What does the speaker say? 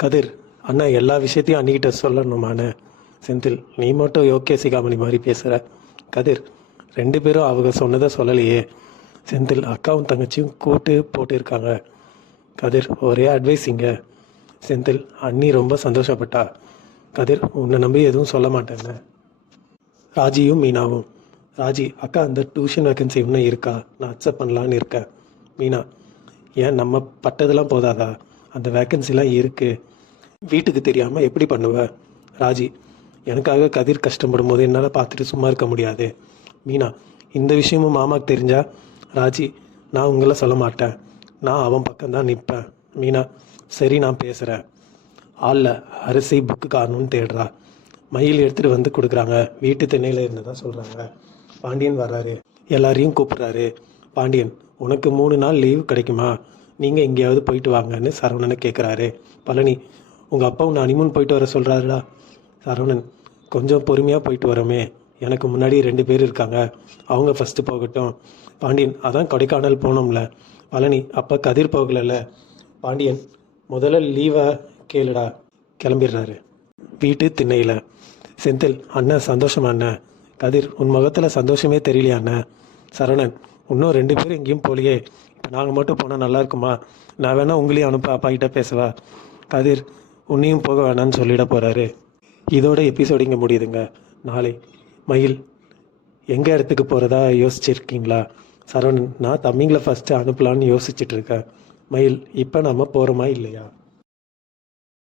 கதிர், அண்ணா எல்லா விஷயத்தையும் அண்ணிக்கிட்ட சொல்லணுமாண்ணே? செந்தில், நீ மட்டும் ஓகே சிகாமணி மாதிரி பேசுகிற. கதிர், 2 பேரும் அவங்க சொன்னதை சொல்லலையே. செந்தில், அக்காவும் தங்கச்சியும் கூட்டு போட்டிருக்காங்க. கதிர், ஒரே அட்வைஸிங்க. செந்தில், அண்ணி ரொம்ப சந்தோஷப்பட்டா. கதிர், உன்னை நம்பி எதுவும் சொல்ல மாட்டேன்னு. ராஜியும் மீனாவும். ராஜி, அக்கா அந்த டியூஷன் வேக்கன்சி இன்னும் இருக்கா? நான் அக்செப்ட் பண்ணலான்னு இருக்கேன். மீனா, ஏன் நம்ம பட்டதெல்லாம் போதாதா? அந்த வேக்கன்சிலாம் இருக்குது. வீட்டுக்கு தெரியாமல் எப்படி பண்ணுவ? ராஜி, எனக்காக கதிர் கஷ்டப்படும் போது என்னால் பார்த்துட்டு சும்மா இருக்க முடியாது. மீனா, இந்த விஷயமும் மாமாவுக்கு தெரிஞ்சா? ராஜி, நான் உங்களை சொல்ல மாட்டேன். நான் அவன் பக்கம்தான் நிற்பேன். மீனா, சரி நான் பேசுகிறேன். ஆளில் அரிசி புக்கு காரணம்னு தேடுறா. மயில் எடுத்துகிட்டு வந்து கொடுக்குறாங்க. வீட்டு திண்ணையில் இருந்து தான் சொல்கிறாங்க. பாண்டியன் வர்றாரு, எல்லாரையும் கூப்பிட்றாரு. பாண்டியன், உனக்கு 3 நாள் லீவு கிடைக்குமா? நீங்கள் எங்கேயாவது போயிட்டு வாங்கன்னு சரவணனை கேட்குறாரு. பழனி, உங்கள் அப்பா உன்னை ஹனிமூன் போயிட்டு வர சொல்கிறாருடா. சரவணன், கொஞ்சம் பொறுமையாக போயிட்டு வரோமே. எனக்கு முன்னாடி 2 பேர் இருக்காங்க, அவங்க ஃபஸ்ட்டு போகட்டும். பாண்டியன், அதான் கொடைக்கானல் போனோம்ல. பழனி, அப்போ கதிர் போகலைல்ல. பாண்டியன், முதல்ல லீவை கேளுடா. கிளம்பிடுறாரு. வீட்டு திண்ணையில். செந்தில், அண்ணன் சந்தோஷமா அண்ணன்? கதிர், உன் முகத்தில் சந்தோஷமே தெரியலையா அண்ணன்? சரவணன், இன்னும் 2 பேர் எங்கேயும் போலியே. இப்போ நாங்கள் மட்டும் போனால் நல்லா இருக்குமா? நான் வேணா உங்களையும் அனுப்ப அப்பா கிட்ட பேசவா? கதிர், உன்னையும் போக வேணான்னு சொல்லிட போகிறாரு. இதோட எபிசோடு இங்கே முடியுதுங்க. நாளை மயில் எங்கே இடத்துக்கு போகிறதா யோசிச்சிருக்கீங்களா? சரவணன், நான் தம்பிங்களை ஃபஸ்ட்டு அனுப்பலான்னு யோசிச்சுட்ருக்கேன். மயில், இப்போ நம்ம போகிறோமா இல்லையா?